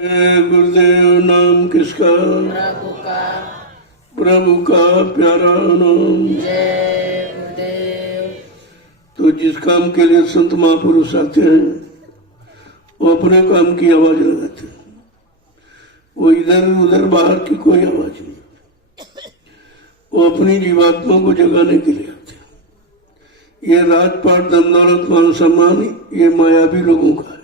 गुरुदेव नाम किसका? प्रभु का। प्रभु का प्यारा नाम। जय गुरुदेव। तो जिस काम के लिए संत महापुरुष आते हैं वो अपने काम की आवाज लगाते हैं, वो इधर उधर बाहर की कोई आवाज नहीं, वो अपनी जीवात्मा को जगाने के लिए आते हैं। ये राजपाट धन दौलत मान सम्मान ये मायावी लोगों का है,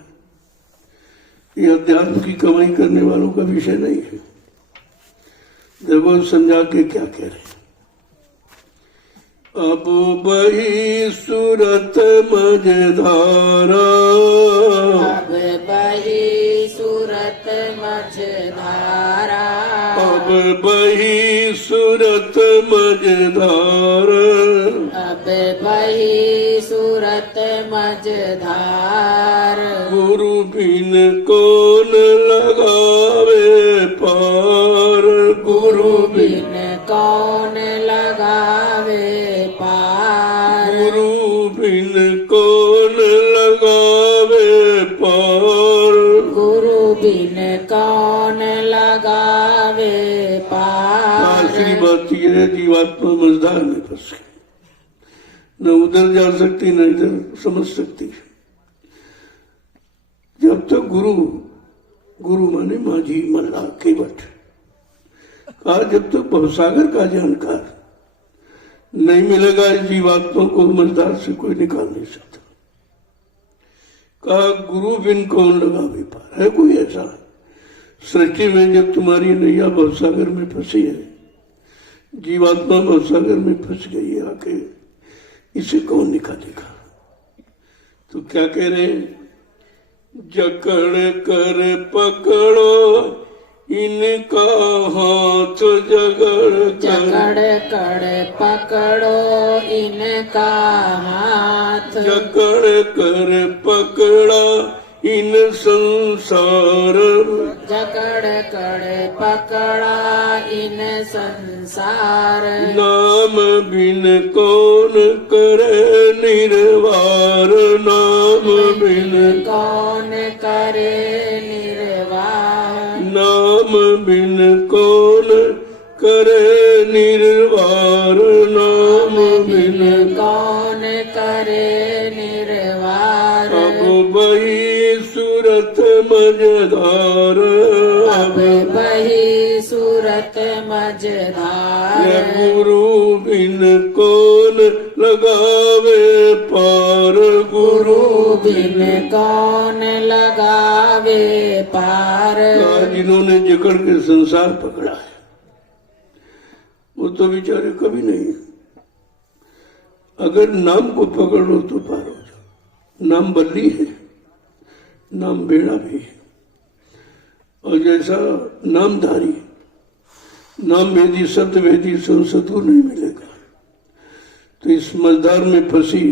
ये अध्यात्म की कमाई करने वालों का विषय नहीं है। देखो समझा के क्या कह रहे हैं। अब बही सूरत मझधारा, अब बही सूरत मझधारा, अब बही सूरत मझधारा, अब बही सूरत मझधार। गुरु बिन कौन लगावे पार, गुरु बिन कौन लगावे पार, गुरु बिन कौन लगावे पार। गुरु बिन कौन लगावे पार। आखिरी बात यह है, जीवात्मा मझधार में फंस गई, न उधर जा सकती न इधर समझ सकती। जब तक गुरु, गुरु माने माझी मल्ला केवट कहा, जब तक भवसागर का जानकार नहीं मिलेगा इस जीवात्मा को मझधार से कोई निकाल नहीं सकता। कहा गुरु बिन कौन लगावे पार। है कोई ऐसा सृष्टि में? जब तुम्हारी नैया भवसागर में फंसी है, जीवात्मा भवसागर में फंस गई है, आके इसे कौन निकालेगा? तो क्या कह रहे हैं? जकड़ कर पकड़ो इनका हाथ, जकड़ कर पकड़ो इनका हाथ, जकड़ कर पकड़ा इन संसार, जकड़ कर पकड़ा इन संसार। नाम बिन कौन करे निर्वार, नाम बिन कौन करे निर्वाह, नाम बिन कौन करे निर्वार, नाम बिन कौन करे निर्वार। अब बही सूरत मझधार, अब बही सूरत मझधार। गुरु बिन कौन लगावे पार, गुरु बिन कौन लगावे पार। जिन्होंने जकड़ के संसार पकड़ा है वो तो बेचारे कभी नहीं। अगर नाम को पकड़ लो तो पार हो जाओ। नाम बल्ली है, नाम बेड़ा भी है, और जैसा नामधारी, नाम वेदी शब्द वेदी संसदु नहीं मिलेगा। तो इस मझधार में फंसी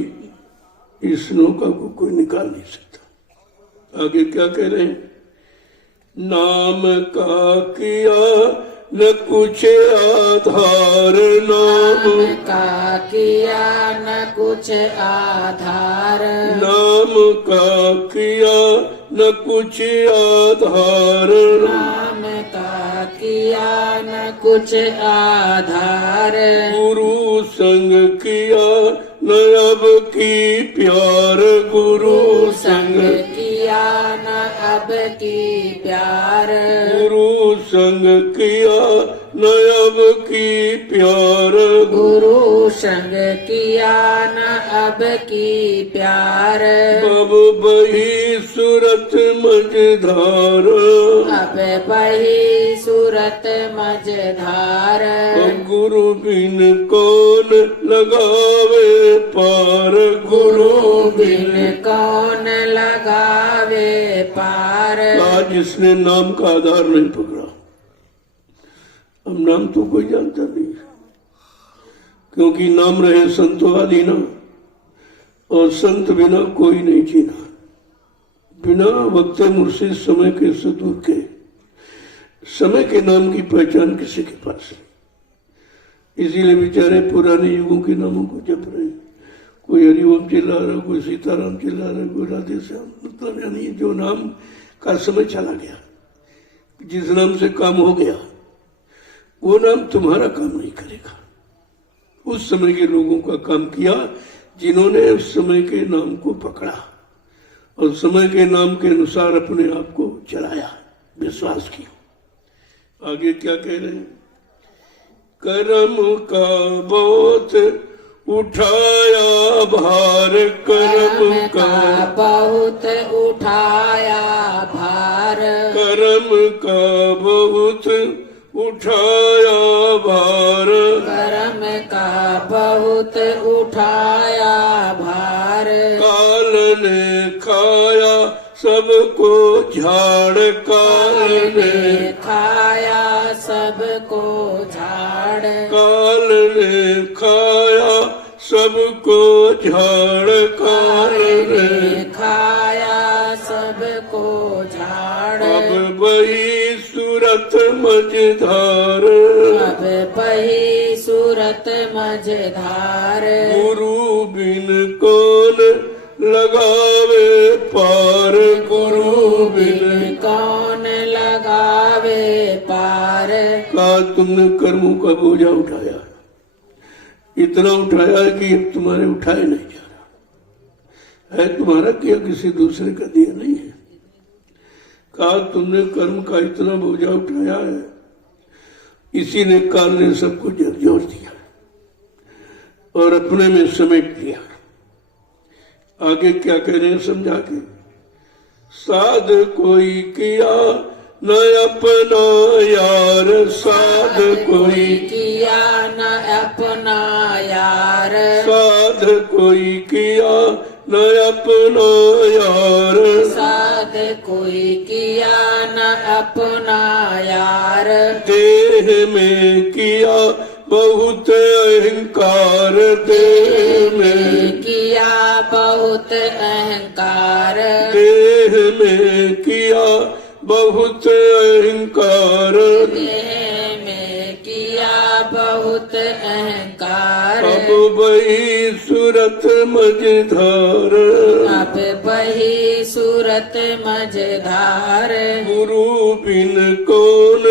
इस नौका को कोई निकाल नहीं सकता। आगे क्या कह रहे हैं? नाम का किया न कुछ आधार, नाम का किया न कुछ आधार, नाम का किया न कुछ आधार, नाम का किया न कुछ आधार। गुरु संग किया न अब की प्यार, गुरु संग किया न अब की प्यार, गुरु संग किया न अब की प्यार, गुरु संग किया न अब की प्यार। अब बही सूरत मझधार, अब बही सूरत मझधार। गुरु बिन कौन लगावे पार, गुरु बिन कौन लगावे पार। आज जिसने नाम का आधार नहीं पकड़ा, अब नाम तो कोई जानता नहीं, क्योंकि नाम रहे संतो आदीना, और संत बिना कोई नहीं जीना। बिना वक्त मुर्शिद समय के सुदूर के, समय के नाम की पहचान किसी के पास नहीं। इसीलिए बेचारे पुराने युगों के नामों को जप रहे। कोई हरिओम चिल्ला रहा, कोई सीताराम चिल्ला रहा, कोई राधे श्याम, मतलब यानी जो नाम का समय चला गया, जिस नाम से काम हो गया वो नाम तुम्हारा काम नहीं करेगा। उस समय के लोगों का काम किया जिन्होंने उस समय के नाम को पकड़ा और समय के नाम के अनुसार अपने आप को चलाया, विश्वास किया। आगे क्या कह रहे हैं? कर्म का बहुत उठाया भार, कर्म का बहुत उठाया भार, कर्म का बहुत उठाया भार, कर्म का बहुत उठाया भार, काल ने खाया सबको झाड़, काल ने खाया सबको झाड़, काल ने खाया सबको झाड़, काल ने खाया सबको झाड़, अब वही सूरत मझधार, अब बही सूरत मझधार, गुरु बिन कौन लगावे पार, गुरु बिन कौन लगावे पार। का तुमने कर्मों का बोझा उठाया, इतना उठाया कि अब तुम्हारे उठाए नहीं जा रहा है, तुम्हारा किया किसी दूसरे का दिया नहीं है। कहा तुमने कर्म का इतना बोझा उठाया है, इसी ने काल ने सबको झकझोर दिया और अपने में समेट लिया। आगे क्या कह रहे हैं समझा के? साध कोई किया न अपना यार, साध कोई किया न अपना यार, साध कोई किया न अपना यार, साध कोई किया न अपना यार, देह में किया बहुत अहंकार, देह में किया बहुत अहंकार, देह में किया बहुत अहंकार, देह में किया बहुत अहंकार, अब वही सूरत मझधार, अब बही सूरत मझधार, गुरु बिन कौन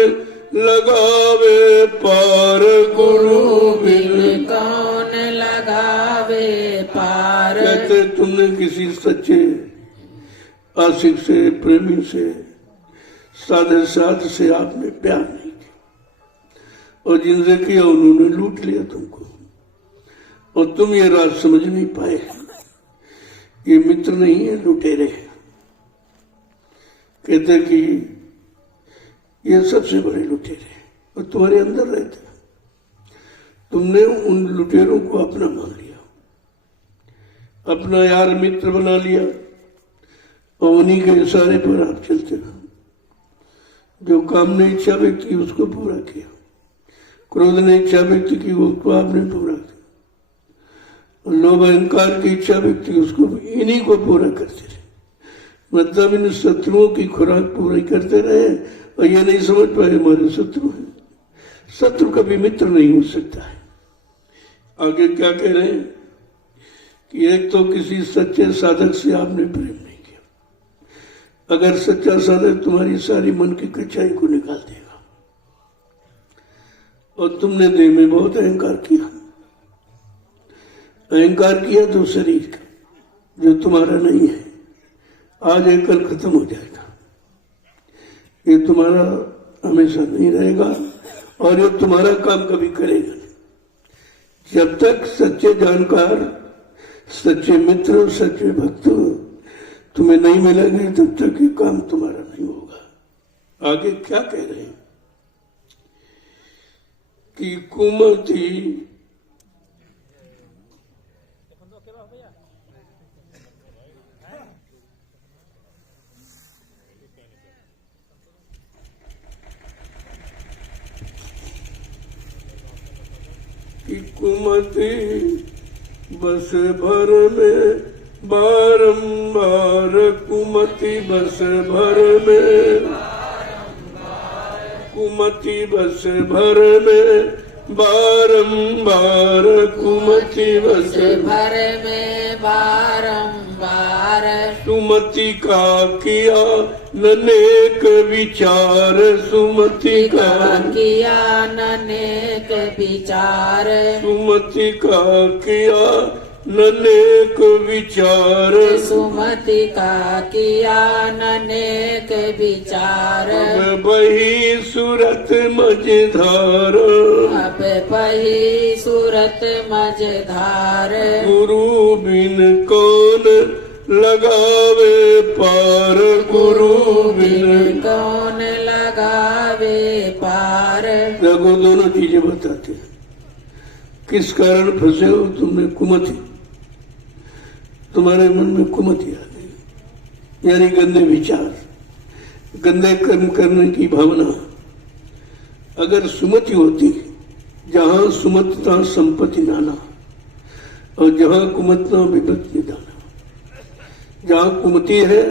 लगावे पार, गुरु बिन कौन लगावे पार। कहते तुमने किसी सच्चे आशिक से, प्रेमी से, साधे साध से आपने प्यार नहीं किया और जिनसे किया उन्होंने लूट लिया तुमको और तुम ये राज समझ नहीं पाए। ये मित्र नहीं है, लुटेरे। कहते कि ये सबसे बड़े लुटेरे और तुम्हारे अंदर रहते, तुमने उन लुटेरों को अपना मान लिया, अपना यार मित्र बना लिया और उन्हीं के इशारे पर आप चलते हो। जो काम ने इच्छा व्यक्त की उसको पूरा किया, क्रोध ने इच्छा व्यक्त की उसको आपने पूरा किया, और लोभ अहंकार की इच्छा व्यक्त की उसको इन्हीं को पूरा करते रहे। मतलब इन शत्रुओं की खुराक पूरी करते रहे और ये नहीं समझ पाए हमारे शत्रु हैं। शत्रु कभी मित्र नहीं हो सकता है। आगे क्या कह रहे हैं कि एक तो किसी सच्चे साधक से आपने प्रेम नहीं किया। अगर सच्चा साधक तुम्हारी सारी मन की कच्चाई को निकाल देगा, और तुमने देह में बहुत अहंकार किया। अहंकार किया तो शरीर का जो तुम्हारा नहीं है, आज एक कल खत्म हो जाएगा। ये तुम्हारा हमेशा नहीं रहेगा और ये तुम्हारा काम कभी करेगा नहीं। जब तक सच्चे जानकार, सच्चे मित्र, सच्चे भक्त तुम्हें नहीं मिलेंगे तब तक ये काम तुम्हारा नहीं होगा। आगे क्या कह रहे हैं कि कुमति कुमति बस भर में बारंबार, कुमति बस भर में, कुमति बस भर में बारंबार, कुमति बस भर में बारंबार, सुमति का किया ननेक विचार, सुमति का किया ननेक विचार, सुमति का किया ननेक विचार, सुमति का किया ननेक विचार। अब बही सूरत मझधार, अब बही सूरत मझधार, गुरु बिन कौन लगावे पार, गुरु बिन कौन लगावे पार। देखो दोनों चीजें बताते हैं। किस कारण फंसे हो तुमने? कुमति, तुम्हारे मन में कुमति आ गई, यानी गंदे विचार, गंदे कर्म करने की भावना। अगर सुमति होती, जहां सुमतता संपत्ति नाना, और जहां कुमतना विपत्ति निदाना। जहां कुमति है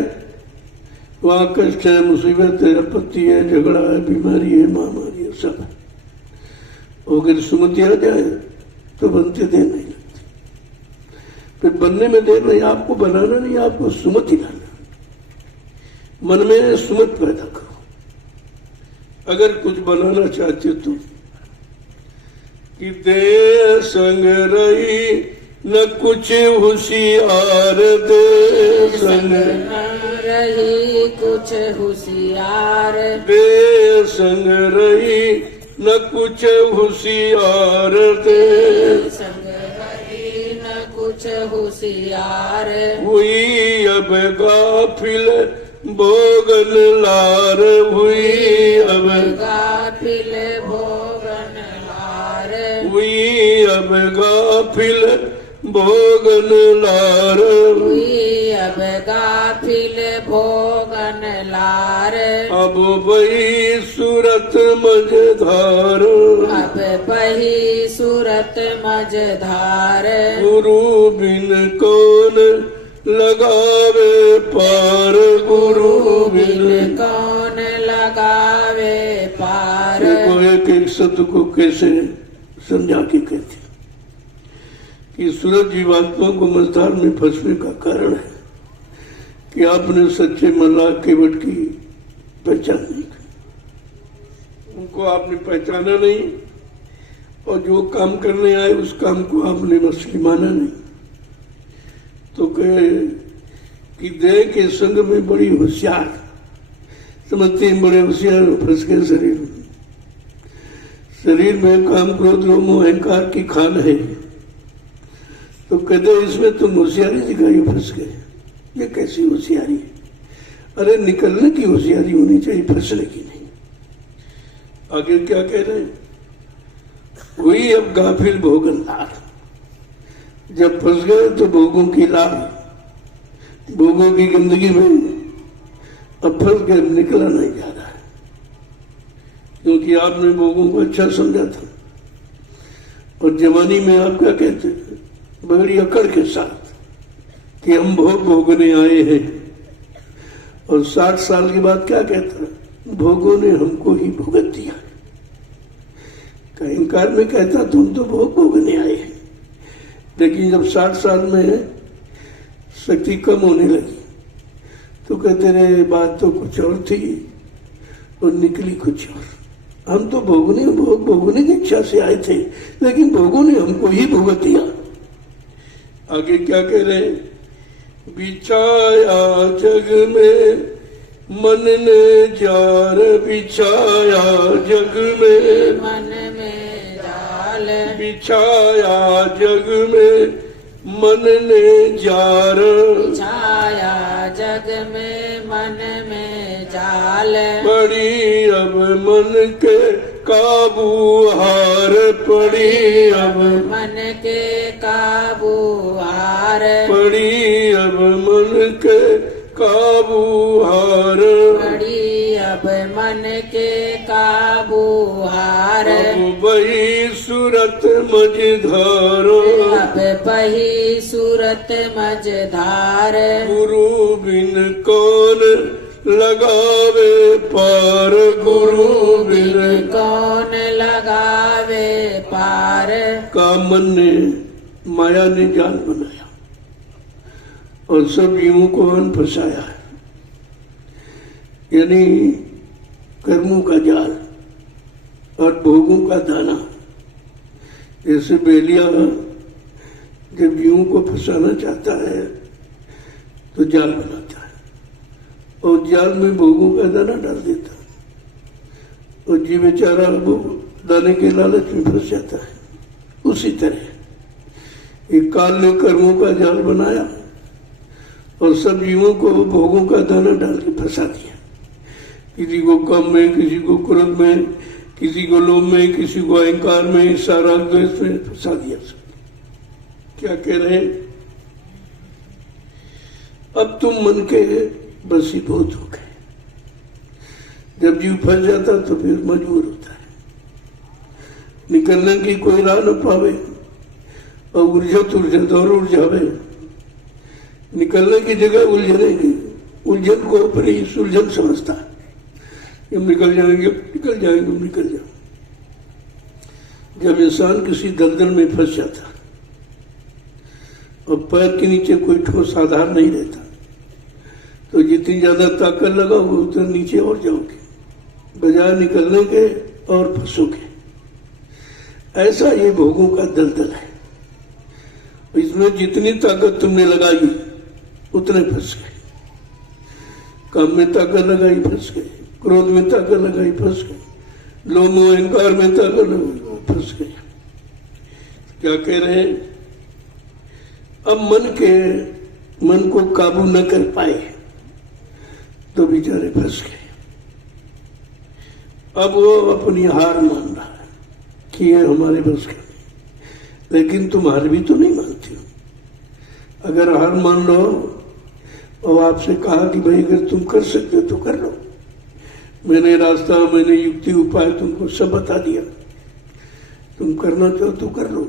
वहां कष्ट है, मुसीबत है, आपत्ति है, झगड़ा है, बीमारी है, महामारी है, सब है। अगर सुमति आ जाए तो बनते देर नहीं लगती। फिर बनने में देर नहीं, आपको बनाना नहीं, आपको सुमति लाना। मन में सुमत पैदा करो। अगर कुछ बनाना चाहते हो तो कि दे संग रही न कुछ होशियार, दे संग रही कुछ होशियार, दे संग रही न कुछ होशियार, दे संग रही न कुछ होशियार। हुई अब गाफिल भोगन लार, हुई अब गाफिल भोगन लार, हुई अब गाफिल भोगन लार, हुई अब गाफिल भोगन लार। अब वही सूरत मझधार, अब बही सूरत मझधार, गुरु बिन कौन लगावे पार, गुरु बिन। कौन लगावे पार। देखो एक एक शब्द को कैसे समझा के कहते हैं कि सूरज जीवात्मा को मझधार में फंसने का कारण है कि आपने सच्चे मल्लाह केवट की पहचान नहीं की। उनको आपने पहचाना नहीं, और जो काम करने आए उस काम को आपने मछली माना नहीं। तो कहे कि देह के संग में बड़ी होशियार, समझते हैं बड़े होशियार, फंस गए शरीर में। शरीर में काम क्रोध लोभ मोह अहंकार की खान है, तो कहते इसमें तुम होशियारी दिखाई, फंस गए। ये कैसी होशियारी है? अरे निकलने की होशियारी होनी चाहिए, फंसने की नहीं। आगे क्या कह रहे हैं? हुई अब गाफिल भोगन लार, जब फंस गए तो भोगों की लार, भोगों की गंदगी में अब फंस गए, निकला नहीं जा रहा है। क्योंकि आपने भोगों को अच्छा समझा था, और जवानी में आप क्या कहते हैं? बड़ी अकड़ के साथ कि हम भोग भोगने आए हैं, और 60 साल के बाद क्या कहता है? भोगों ने हमको ही भुगत दिया। अहंकार में कहता तुम तो भोग भोगने आए हैं, लेकिन जब 60 साल में शक्ति कम होने लगी तो कहते रहे बात तो कुछ और थी और निकली कुछ और। हम तो भोग भोगने की इच्छा से आए थे, लेकिन भोगों ने हमको ही भुगत दिया। आगे क्या कह रहे हैं? बिछाया जग में मन ने जार, बिछाया जग में मन में जाल, बिछाया जग में मन ने जार, बिछाया जग में मन में जाल। पड़ी अब मन के काबू हार, पड़ी अब मन के काबू हार, पड़ी अब मन के काबू हार, पड़ी अब मन के काबू हार। अब वही सूरत मझधार, अब बही सूरत मझधार, गुरु बिन कौन लगावे पार, गुरु बिन। कौन लगावे पार। का मन ने माया ने जाल बनाया, और सब जीवों को वन फंसाया है, यानी कर्मों का जाल और भोगों का दाना। जैसे बेलिया जब जीवों को फंसाना चाहता है तो जाल बनाता है और जाल में भोगों का दाना डाल देता है और जीव बेचारा वो दाने के लालच में फंस जाता है। उसी तरह एक काल ने कर्मों का जाल बनाया और सब जीवों को भोगों का दाना डाल के फंसा दिया। किसी को काम में, किसी को क्रोध में, किसी को लोभ में, किसी को अहंकार में, सारा द्वेष में फंसा दिया। सब क्या कह रहे हैं? अब तुम मन के बसीभूत हो गए। जब जीव फंस जाता तो फिर मजबूर होता है, निकलने की कोई राह न पावे और उलझत और उड़ जावे। निकलने की जगह उलझनेगी, उलझन को ऊपर ही सुलझन समझता है। हम निकल जाएंगे, निकल जाओ। जब इंसान किसी दलदल में फंस जाता और पैर के नीचे कोई ठोस आधार नहीं रहता तो जितनी ज्यादा ताकत लगाओगे उतना नीचे और जाओगे, बजाय निकलने के और फंसोगे। ऐसा ये भोगों का दलदल है। इसमें जितनी ताकत तुमने लगाई उतने फंस गए। काम में ताकत लगाई फंस गए, क्रोध में ताकत लगाई फंस गए, लोभ में अहंकार में ताकत लगाई फंस गए। क्या कह रहे हैं? अब मन को काबू न कर पाए तो बेचारे फंस गए। अब वो अपनी हार मान रहा है कि ये हमारे बस का नहीं। लेकिन तुम हार भी तो नहीं मानती हो। अगर हार मान लो और आपसे कहा कि भाई अगर तुम कर सकते हो तो कर लो, मैंने रास्ता, मैंने युक्ति उपाय तुमको सब बता दिया, तुम करना चाहो तो कर लो।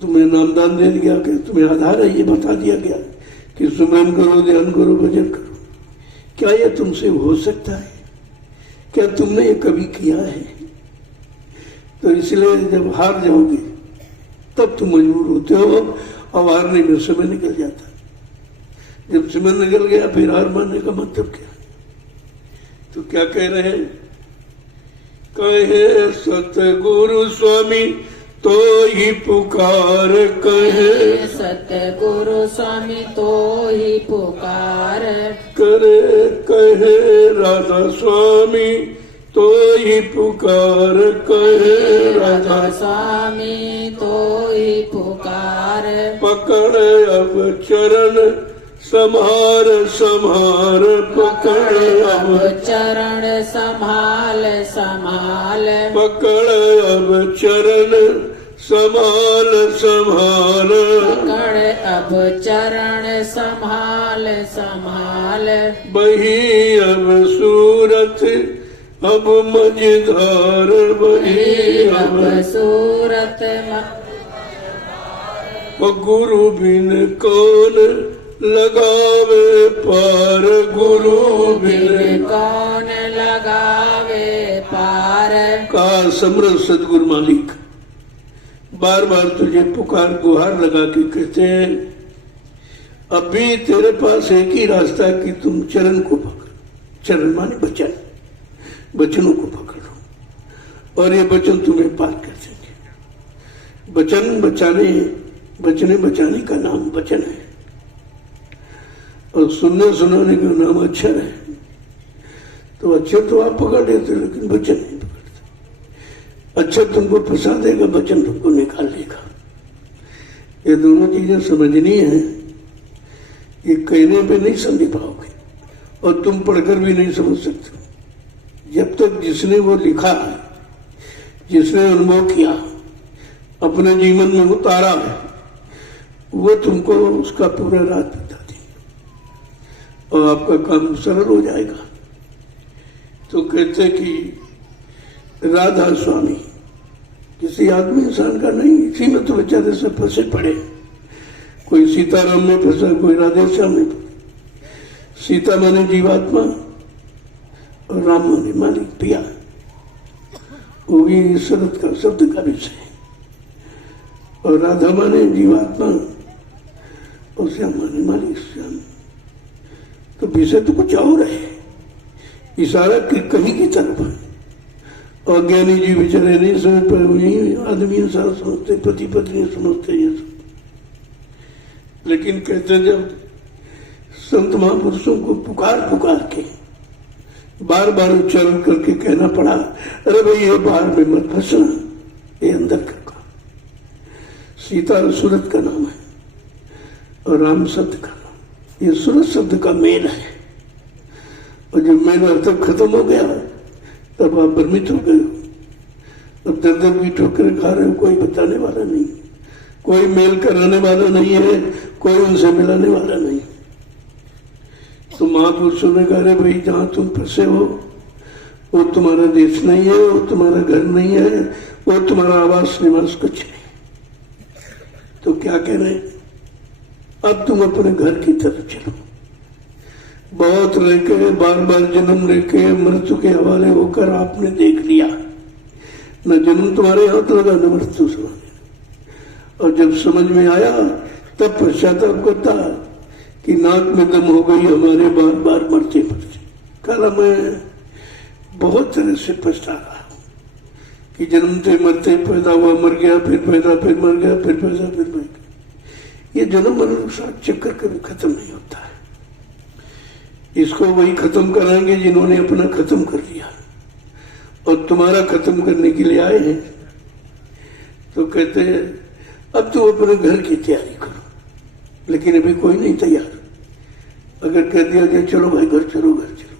तुम्हें नामदान दे दिया कि तुम्हें आधार है, ये बता दिया गया कि सुमरन करो, ध्यान करो, भजन करो। क्या ये तुमसे हो सकता है? क्या तुमने ये कभी किया है? तो इसलिए जब हार जाओगे तब तुम मजबूर होते हो और हारने में समय निकल जाता है। जब समय निकल गया फिर हार मानने का मतलब क्या? तो क्या कह रहे हैं? कहे सतगुरु स्वामी तो ही पुकार, कहे सतगुरु स्वामी तो ही पुकार, करे कहे राधा स्वामी तो ही पुकार, कहे राधा स्वामी तो ही पुकार। पकड़ अब चरण संभार संभार, पकड़ अब चरण संभाल संभाल, पकड़ अब चरण संभाल संभाल, पकड़ अब चरण संभाल संभाल। बही अब सूरत अब मझधार, बही अब सूरत गुरु बिन कौन लगावे पार, गुरु बिन कौन लगावे पार। का समर्थ सदगुरु मालिक बार बार तुझे पुकार गुहार लगा के कहते हैं, अभी तेरे पास एक ही रास्ता है कि तुम चरण को पकड़। चरण माने वचन, वचनों को पकड़ लो और ये वचन तुम्हें पार कर देंगे। वचन बचाने, बचने बचाने का नाम वचन है और सुनने सुनाने का नाम अक्षर है। तो अक्षर तो आप पकड़ लेते लेकिन वचन नहीं पकड़ते। अक्षर तुमको फंसा देगा, वचन तुमको निकाल लेगा। ये दोनों चीजें समझनी है। ये कहने पे नहीं समझ पाओगे और तुम पढ़कर भी नहीं समझ सकते जब तक जिसने वो लिखा है, जिसने अनुभव किया, अपने जीवन में उतारा है, वो तुमको उसका पूरा राज बता देंगे और आपका काम सरल हो जाएगा। तो कहते कि राधा स्वामी किसी आदमी इंसान का नहीं, इसी में तो बेचारे सब फंसे पड़े। कोई सीताराम में फंसा, कोई राधे श्याम में फंसा। सीता माने जीवात्मा और राम माने मालिक पिया, वो भी शब्द का विषय। और राधा माने जीवात्मा और श्यामानी मालिक श्याम, तो विषय तो कुछ और है, इशारा कहीं की तरफ है। अज्ञानी जी बेचारे नहीं समझ पाए, यही आदमी इंसान समझते, पति पत्नी समझते ये सब। लेकिन कहते जब संत महापुरुषों को पुकार पुकार के बार बार उच्चारण करके कहना पड़ा, अरे भाई ये बाहर में मत फंसना, ये अंदर का काम। सीता सूरत का नाम है और राम शब्द का नाम, ये सूरत शब्द का मेल है। और जब मेल तब खत्म हो गया तब आप भ्रमित हो गए हो। अब दर दर की ठोकर खा रहे हो, कोई बताने वाला नहीं, कोई मेल कराने वाला नहीं है, कोई उनसे मिलाने वाला नहीं। तो महापुरुषों ने कहा, भाई जहां तुम फंसे हो वो तुम्हारा देश नहीं है, वो तुम्हारा घर नहीं है, वो तुम्हारा आवास निवास कुछ नहीं। तो क्या कह रहे हैं, अब तुम अपने घर की तरफ चलो। बहुत लेके बार बार जन्म लेके मृत्यु के हवाले होकर आपने देख लिया, न जन्म तुम्हारे हाथ लगा न मृत्यु समाने। और जब समझ में आया तब पश्चाताप करता कि नाक में दम हो गई हमारे, बार बार मरते मरते। कल मैं बहुत तरह से पछता रहा हूं कि जन्मते मरते, पैदा हुआ मर गया, फिर पैदा फिर मर गया, फिर पैदा फिर मर गया। ये जन्म मरण के साथ चक्कर कभी खत्म नहीं होता है। इसको वही खत्म कराएंगे जिन्होंने अपना खत्म कर दिया, और तुम्हारा खत्म करने के लिए आए हैं। तो कहते हैं अब तुम अपने घर की तैयारी करो, लेकिन अभी कोई नहीं तैयार। अगर कह दिया जाए चलो भाई घर चलो, घर चलो,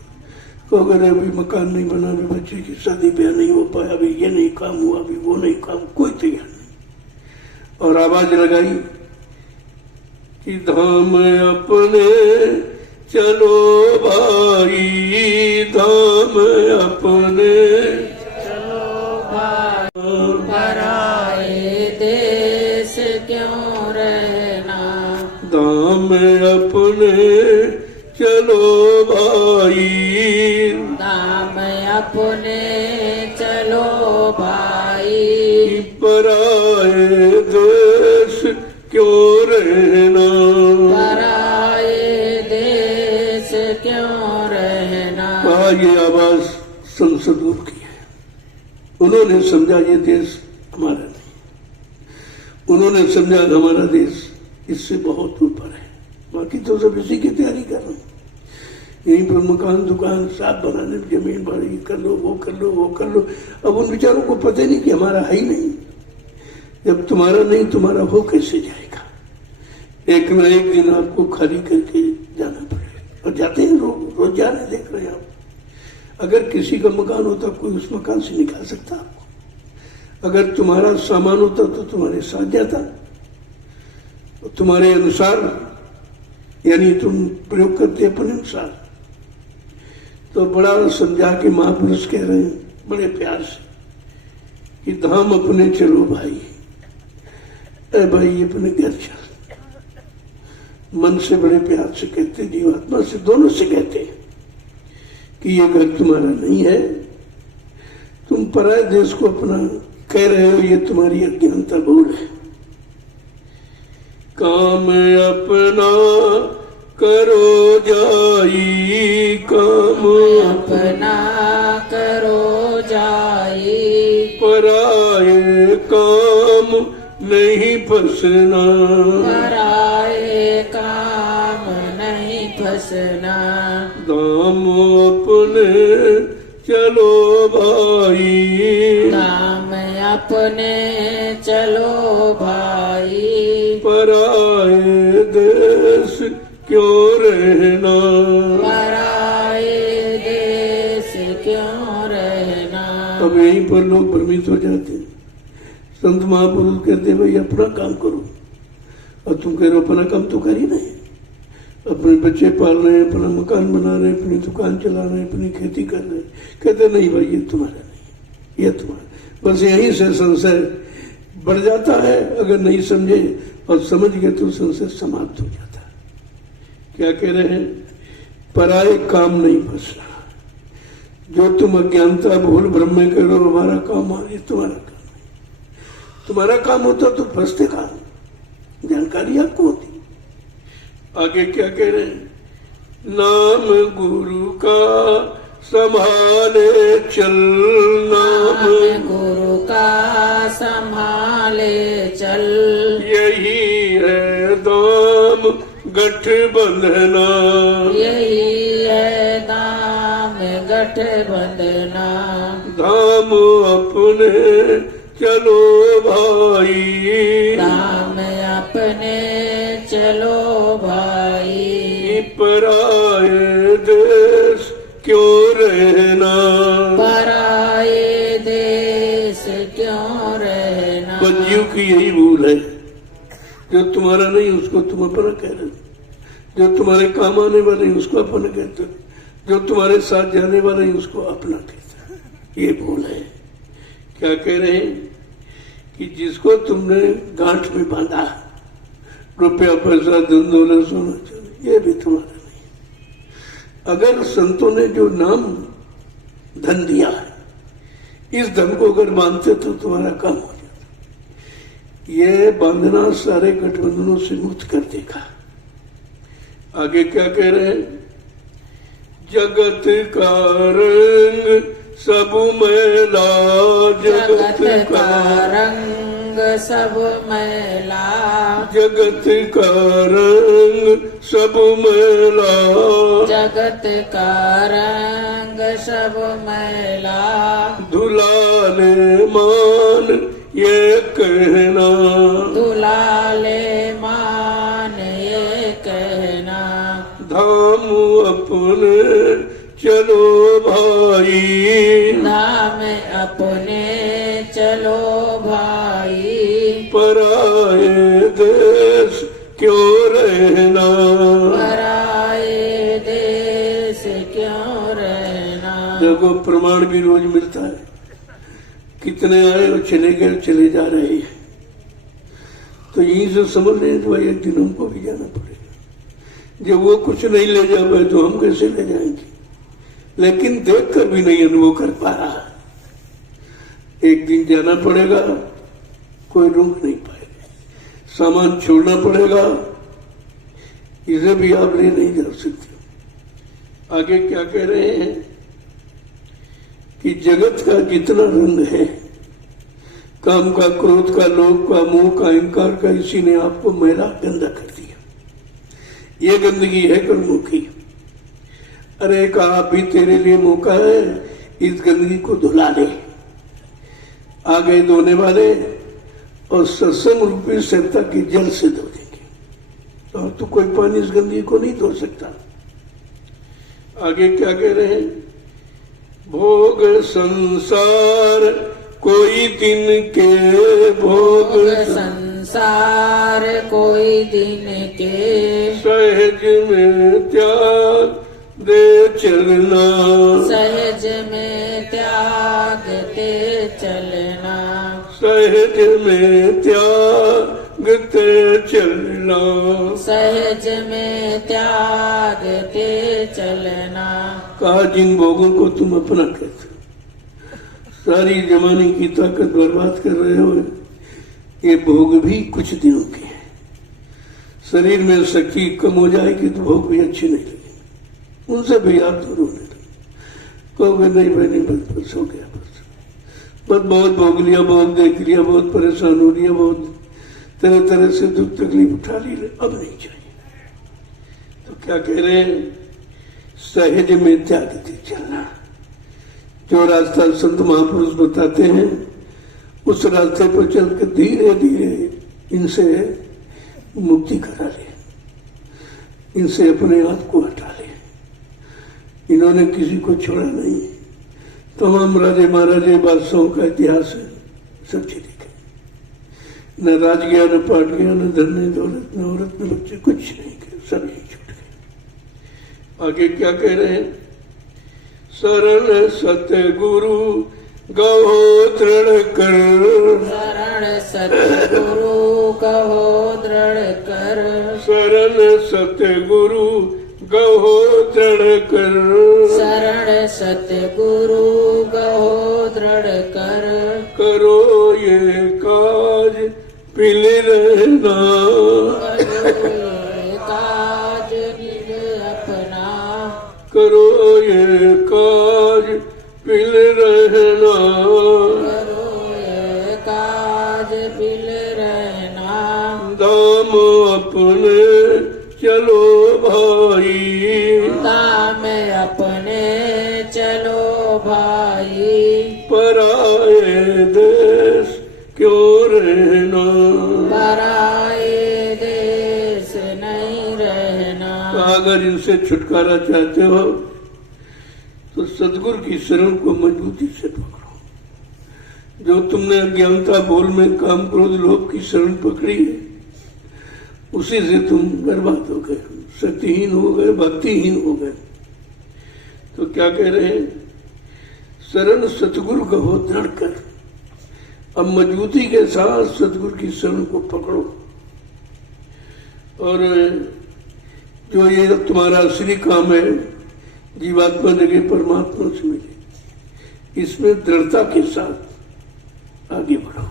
तो अगर अभी मकान नहीं बना, अभी बच्चे की शादी ब्याह नहीं हो पाया, अभी ये नहीं काम हुआ, अभी वो नहीं काम, कोई तैयार नहीं। और आवाज लगाई कि धाम अपने चलो भाई, धाम अपने चलो भाई, पराए देश क्यों रहना। धाम अपने चलो भाई, धाम अपने चलो भाई, पराए देश क्यों रहना। पराए देश क्यों रहना। ये आवाज संसदों की है। उन्होंने समझा ये देश हमारा नहीं, उन्होंने समझा हमारा देश इससे बहुत ऊपर है। बाकी तो सब इसी की तैयारी कर रहे हैं, यहीं पर मकान दुकान साफ बनाने, जमीन बाड़ी कर लो, वो कर लो, वो कर लो। अब उन बेचारों को पता नहीं कि हमारा है ही नहीं। जब तुम्हारा नहीं, तुम्हारा हो कैसे जाएगा। एक ना एक दिन आपको खाली करके जाना पड़ेगा, और जाते हैं लोग, रोज जा रहे, देख रहे हैं आप। अगर किसी का मकान होता कोई उस मकान से निकाल सकता आपको। अगर तुम्हारा सामान होता तो तुम्हारे साथ जाता, तुम्हारे अनुसार, यानी तुम प्रयोग करते अपने अनुसार। तो बड़ा समझा के महापुरुष कह रहे हैं बड़े प्यार से कि धाम अपने चलो भाई। ए भाई अपने घर चल। मन से बड़े प्यार से कहते, जीवात्मा से, दोनों से कहते कि ये घर तुम्हारा नहीं है, तुम पराये देश को अपना कह रहे हो, ये तुम्हारी अज्ञानता भूल है। काम अपना करो जाई, काम अपना करो जाई, पराये काम नहीं फंसना। पराए काम नहीं फंसना। दाम अपने चलो भाई, दाम अपने चलो भाई, पराये देश क्यों रहना। पराए देश क्यों रहना। अब यहीं पर लोग भ्रमित हो जाते हैं। संत महापुरुष कहते भाई अपना काम करो, और तुम कह रहे हो अपना काम तो कर ही नहीं। अपने बच्चे पाल रहे हैं, अपना मकान बना रहे हैं, अपनी दुकान चला रहे हैं, अपनी खेती कर रहे हैं। कहते नहीं भाई ये तुम्हारा नहीं, ये तुम्हारा। बस यहीं से संशय बढ़ जाता है। अगर नहीं समझे और समझ गए तो संशय समाप्त हो जाता है। क्या कह रहे हैं, पराये काम नहीं फंसना। जो तुम अज्ञानता भूल भ्रम में करो हमारा काम, ये तुम्हारा काम। तुम्हारा काम होता तो फंसते काम, जानकारी आपको होती। आगे क्या कह रहे हैं? नाम गुरु का संभाले चल, नाम गुरु का संभाले चल, यही है दाम गठबंधना, यही है दाम गठबंधना, धाम अपने चलो भाई, धाम अपने चलो भाई, पराये देश क्यों रहना, पराये देश क्यों रहना। बच्चियों की यही भूल है, जो तुम्हारा नहीं उसको तुम अपना कह रहे, जो तुम्हारे काम आने वाले हैं उसको अपना कहते, जो तुम्हारे साथ जाने वाले हैं उसको अपना कहते। ये भूल है। क्या कह रहे हैं कि जिसको तुमने गांठ में बांधा, रुपया पैसा धन दौलत सोना चांदी, ये भी तुम्हारा नहीं। अगर संतों ने जो नाम धन दिया है, इस धन को अगर बांधते तो तुम्हारा काम हो जाता। ये बांधना सारे गठबंधनों से मुक्त कर देगा। आगे क्या कह रहे हैं? जगत का रंग सब मैला, जगत का रंग सब मैला, जगत का रंग सब मैला, जगत का रंग सब मैला, धुला ले मान ये कहना, धुला ले मान ये कहना, धाम अपने चलो भाई, धाम अपने चलो भाई, पराये देश क्यों रहना, पराये देश क्यों रहना। देखो प्रमाण भी रोज मिलता है, कितने आए और चले गए, चले जा रहे हैं। तो यहीं से समझ रहे हैं तो भाई एक दिन हमको भी जाना पड़ेगा। जब वो कुछ नहीं ले जा पाए तो हम कैसे ले जाएंगे? लेकिन देख कर भी नहीं अनुभव कर पा रहा। एक दिन जाना पड़ेगा, कोई रोक नहीं पाएगा, सामान छोड़ना पड़ेगा, इसे भी आप ले नहीं जा सकते। आगे क्या कह रहे हैं कि जगत का जितना रंग है, काम का, क्रोध का, लोभ का, मोह का, अहंकार का, इसी ने आपको मैला गंदा कर दिया। ये गंदगी है कर्मों की। अरे कहा भी तेरे लिए मौका है, इस गंदगी को धुला दे। आ गए धोने वाले और सत्संग रूपी सरिता के जल से धो देंगे। और तो कोई पानी इस गंदगी को नहीं धो सकता। आगे क्या कह रहे हैं? भोग संसार कोई दिन के, भोग संसार कोई दिन के, सहज में त्याग दे चलना, सहज में त्याग दे चलना, सहज में त्याग दे चलना, सहज में त्याग दे चलना। कहा जिन भोगों को तुम अपना कहते हो, सारी जमाने की ताकत बर्बाद कर रहे हो, ये भोग भी कुछ दिनों के हैं। शरीर में शक्ति कम हो जाएगी तो भोग भी अच्छे नहीं लगेंगे, उनसे भी आप दूर होने लगे। कहोगे नहीं भाई नहीं, बस हो गया, बस बहुत भोग लिया, बहुत देख लिया, बहुत परेशान हो लिया, बहुत तरह तरह से दुख तकलीफ उठा ली, अब नहीं चाहिए। तो क्या कह रहे हैं? सहज में त्याग दे चलना। जो रास्ता संत महापुरुष बताते हैं, उस रास्ते पर चलकर धीरे धीरे इनसे मुक्ति करा ले, इनसे अपने आप को हटा ले। इन्होंने किसी को छोड़ा नहीं। तमाम राजे महाराजे बादशाहों का इतिहास है, सब चीजें न राज गया, न पाट गया, न धन, न दौलत, न औरत, न बच्चे, कुछ नहीं गए, सब यही छूट गए। आगे क्या कह रहे हैं? शरण सतगुरु गहो दृढ़ कर, शरण सतगुरु कहो दृढ़ कर, शरण सतगुरु गहो दृढ़ कर, शरण सतगुरु कहो दृढ़ कर, करो ये काज पिल रहना, काज ये काज पिल रहना, करो ये काज पिल रहना, दाम अपने चलो भाई, दाम अपने चलो भाई, पराए देश क्यों रहना, पराए देश नहीं रहना। तो अगर इनसे छुटकारा चाहते हो तो सदगुरु की शरण को मजबूती से पकड़ो। जो तुमने अज्ञानता बोल में काम क्रोध लोभ की शरण पकड़ी है, उसी से तुम बर्बाद हो गए, शक्तिहीन हो गए, भक्तिहीन हो गए। तो क्या कह रहे हैं, शरण सतगुरु कहो दृढ़ कर। अब मजबूती के साथ सतगुरु की शरण को पकड़ो, और जो ये तुम्हारा असली काम है, जीवात्मा लगे परमात्मा से मिले, इसमें दृढ़ता के साथ आगे बढ़ो।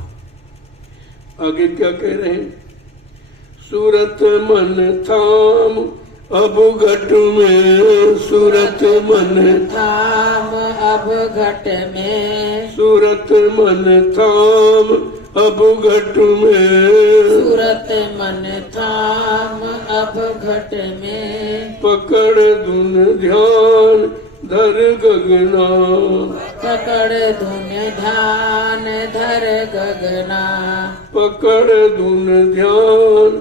आगे क्या कह रहे हैं, सूरत मन थाम अब घट में, सूरत मन थाम अब घट में, सूरत मन थाम अब घट में, सूरत मन थाम अब घट में, पकड़ धुन ध्यान धर गगना, पकड़ धुन ध्यान धर गगना, पकड़ धुन ध्यान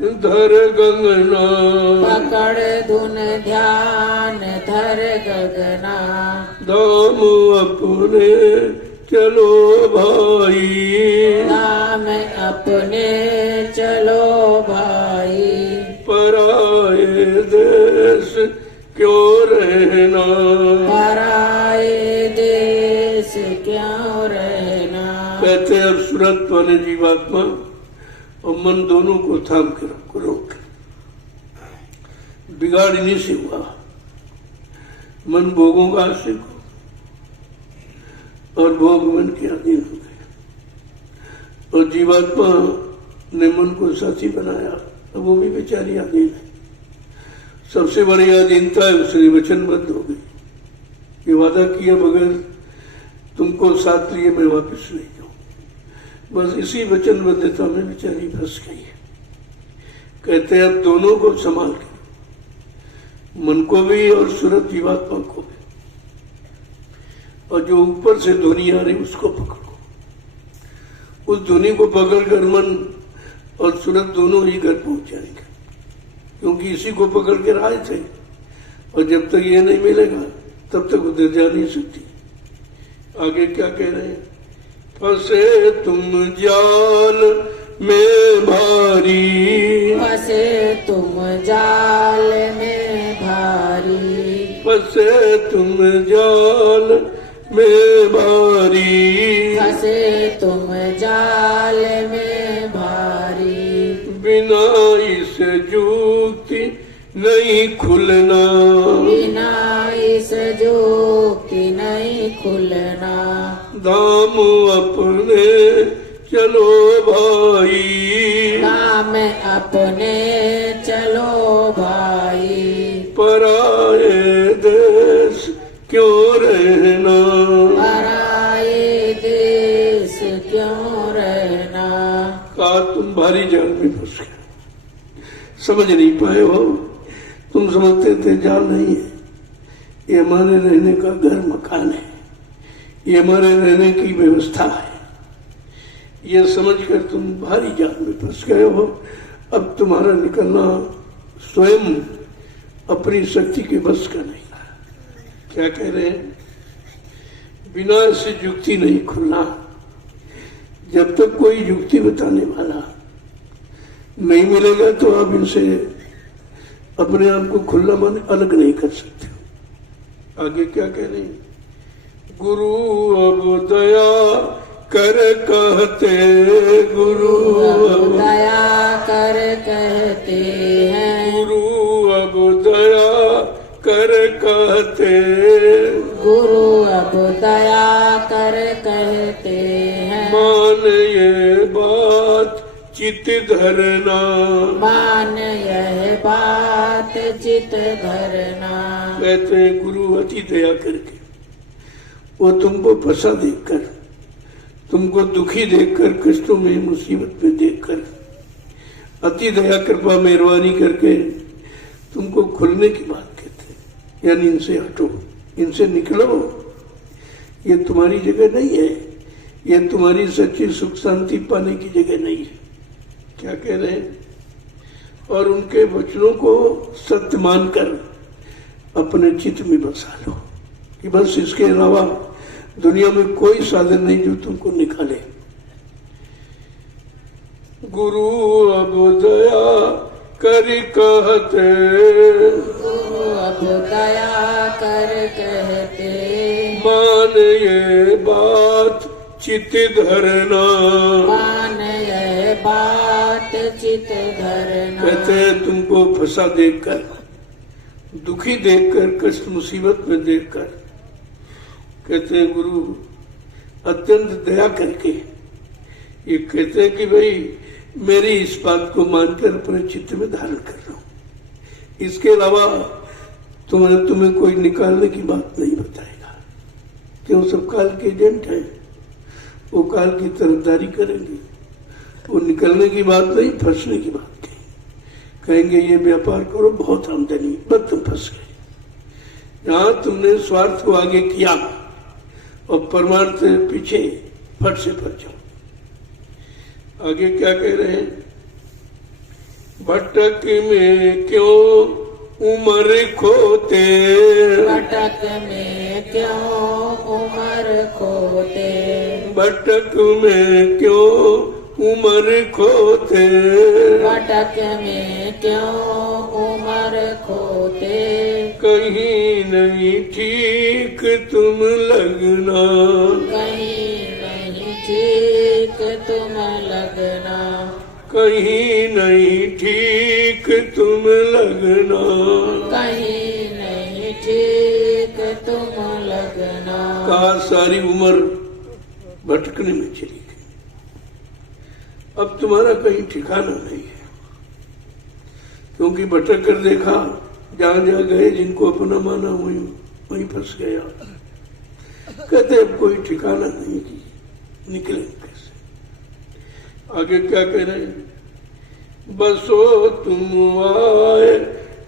धर गगना, पकड़ धुन ध्यान धर गगना, दाम अपने चलो भाई, नाम अपने चलो भाई, पराए देश क्यों रहना, पराए देश क्यों रहना। कहते हैं अब सूरत वाले जीवात्मा और मन दोनों को थाम के रखो, रोक के। बिगाड़ इन्हीं से हुआ। मन भोगों का आशिक और भोग मन के अधीन हो गए, और जीवात्मा ने मन को साथी बनाया, अब वो भी बेचारी अधीन है। सबसे बड़ी अधीनता है उसने वचनबद्ध हो गई, ये वादा किया बगैर तुमको साथ लिए मैं वापस नहीं जाऊं। बस इसी वचनबद्धता में बेचारी फंस गई है। कहते हैं अब दोनों को संभाल के, मन को भी और सूरत जीवात्मा को भी, और जो ऊपर से ध्वनि आ रही उसको पकड़ो। उस ध्वनि को पकड़कर मन और सूरत दोनों ही घर पहुंच जाएंगे, क्योंकि इसी को पकड़ के आए थे, और जब तक ये नहीं मिलेगा तब तक उधर जा नहीं सकती। आगे क्या कह रहे हैं, फंसे तुम जाल में भारी, फंसे तुम जाल में भारी, फंसे तुम जाल में भारी, फंसे तुम जाल में भारी, बिना इस जुक्ति नहीं खुलना, बिना इस जुक्ति नहीं खुलना, दाम अपने चलो भाई, नाम अपने चलो भाई, पराए देश क्यों रहना, पराए देश क्यों रहना। कहा तुम भारी जाल में फंस गए, समझ नहीं पाए हो। तुम समझते थे जाल नहीं है, ये हमारे रहने का घर मकान है, ये हमारे रहने की व्यवस्था है। ये समझकर तुम भारी जाल में फंस गए हो। अब तुम्हारा निकलना स्वयं अपनी शक्ति के बस का नहीं रहा। क्या कह रहे हैं, बिना से युक्ति नहीं खुलना। जब तक कोई युक्ति बताने वाला नहीं मिलेगा तो आप इनसे अपने आप को खुला मन अलग नहीं कर सकते। आगे क्या कह रहे हैं, गुरु अब दया कर कहते, गुरु अब दया कर कहते हैं, गुरु अब दया कर कहते, गुरु अब दया कर कहते हैं, मान ये बात चित धरना। मान यह बात चित धरना। कहते हैं गुरु अति दया करके, वो तुमको फंसा देखकर, तुमको दुखी देखकर, कष्टों में मुसीबत में देखकर अति दया कृपा मेहरबानी करके तुमको खुलने की बात कहते हैं। यानी इनसे हटो, इनसे निकलो, ये तुम्हारी जगह नहीं है, ये तुम्हारी सच्ची सुख शांति पाने की जगह नहीं है। क्या कह रहे हैं? और उनके वचनों को सत्य मानकर अपने चित्त में बसा लो कि बस इसके अलावा दुनिया में कोई साधन नहीं जो तुमको निकाले। गुरु अब दया कर कहते, गुरु अब दया कर कहते, मान ये बात चित धरना। मान यह बात चित धरना। कहते हैं तुमको फंसा देखकर, दुखी देखकर, कष्ट मुसीबत में देखकर, कहते हैं गुरु अत्यंत दया करके ये कहते हैं कि भाई मेरी इस बात को मानकर अपने चित्त में धारण कर रहा हूं, इसके अलावा तुम्हें कोई निकालने की बात नहीं बताएगा। क्यों? सब काल के एजेंट हैं, वो काल की तरफदारी करेंगे, वो निकलने की बात नहीं, फंसने की बात कही। कहेंगे ये व्यापार करो, बहुत आमदनी, बस तुम फंस गए। यहां तुमने स्वार्थ को आगे किया और परमार्थ से पीछे फट से फट जाओ। आगे क्या कह रहे हैं? भटक में क्यों उम्र खोते, भटक में क्यों उम्र खोते, भटक में क्यों उम्र खोते, भटक में क्यों उम्र खोते, कहीं नहीं ठीक तुम लगना, कहीं नहीं ठीक तुम लगना, कहीं नहीं ठीक तुम लगना, कहीं नहीं ठीक तुम लगना। कहा सारी उम्र भटकने में चली गई, अब तुम्हारा कहीं ठिकाना नहीं है। क्योंकि भटक कर देखा, जहां जहां गए जिनको अपना माना वहीं फंस गया। कहते अब कोई ठिकाना नहीं कि निकले कैसे। आगे क्या कह रहे हैं? बसो तुम आए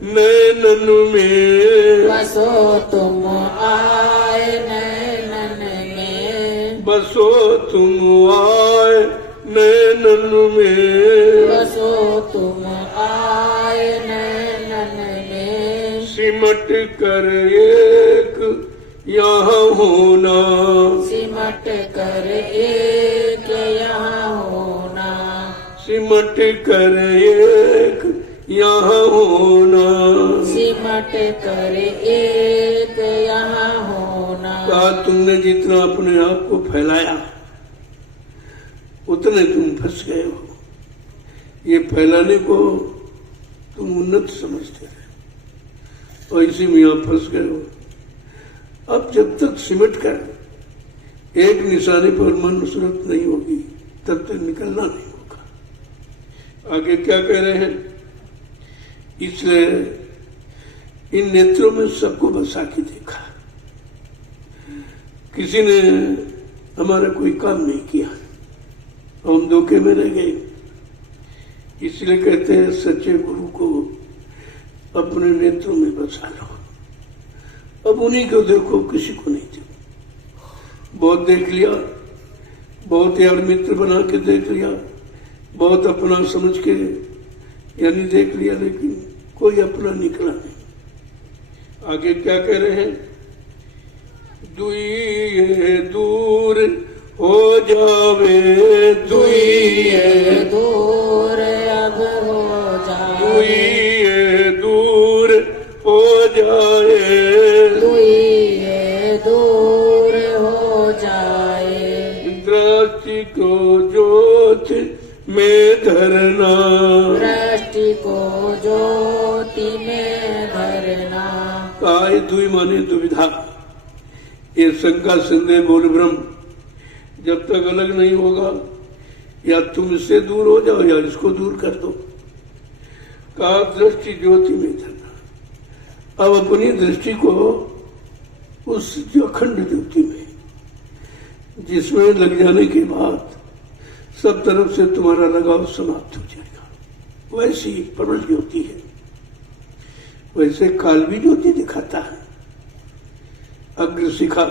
नैनन में, बसो तुम आए नैनन में, बसो तुम आए नैनन में, बसो तुम आए नैनन में, सिमट कर एक यहाँ होना, सिमट कर एक यहाँ होना, सिमट कर एक यहाँ होना, सिमट कर एक यहाँ होना। कहा तुमने जितना अपने आप को फैलाया उतने तुम फंस गए हो। ये फैलाने को तुम उन्नत समझते रहे और इसी में आप फंस गए हो। अब जब तक सिमट कर एक निशाने पर मन सूरत नहीं होगी तब तक निकलना नहीं होगा। आगे क्या कह रहे हैं? इसलिए इन नेत्रों में सबको बसा के देखा, किसी ने हमारा कोई काम नहीं किया, हम धोखे में रह गए। इसलिए कहते हैं सच्चे गुरु को अपने नेत्रों में बसा लो। अब उन्हीं को देखो, किसी को नहीं देखो। बहुत देख लिया, बहुत यार मित्र बना के देख लिया, बहुत अपना समझ के यानी देख लिया, लेकिन कोई अपना निकला नहीं। आगे क्या कह रहे हैं? दुई दूर हो जावे, दुई दूर अब हो जाए, दुई दूर हो जाए, दुई दूर हो जाए, दृष्टि को ज्योत में धरना, दृष्टि को ज्योति में धरना। काय दुई माने दुविधा, ये शंका संदेह बोल ब्रह्म जब तक अलग नहीं होगा या तुम इससे दूर हो जाओ या इसको दूर कर दो। कहा दृष्टि ज्योति में धरना। अब अपनी दृष्टि को उस जो अखंड ज्योति में, जिसमें लग जाने के बाद सब तरफ से तुम्हारा लगाव समाप्त हो जाएगा, वैसी प्रबल ज्योति है। वैसे काल भी ज्योति दिखाता है। अग्रशिखा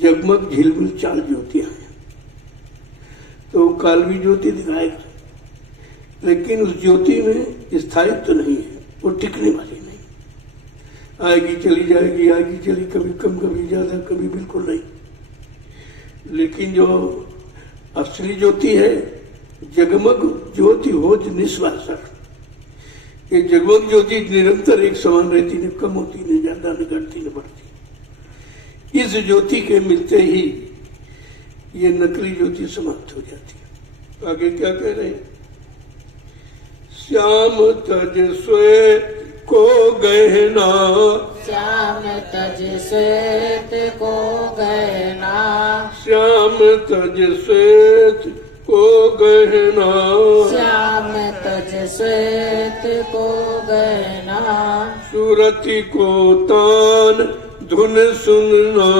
जगमग झिलमिल चाल ज्योतियां हैं, तो काल भी ज्योति दिखाएगा, लेकिन उस ज्योति में स्थायित्व तो नहीं है, वो टिकने वाली नहीं। आएगी चली जाएगी, आएगी चली, कभी कम कभी ज्यादा, कभी बिल्कुल नहीं। लेकिन जो असली ज्योति है, जगमग ज्योति हो निस्वासर, ये जगमग ज्योति निरंतर एक समान रहती, न कम होती, न ज्यादा, न घटती, न बढ़ती। इस ज्योति के मिलते ही ये नकली ज्योति समाप्त हो जाती है। आगे क्या कह रहे हैं? श्याम तज श्वेत को गहना, श्याम तज श्वेत को गहना, श्याम तज श्वेत को गहना, श्याम तज श्वेत को गहना, सूरति को तान धुन सुनना,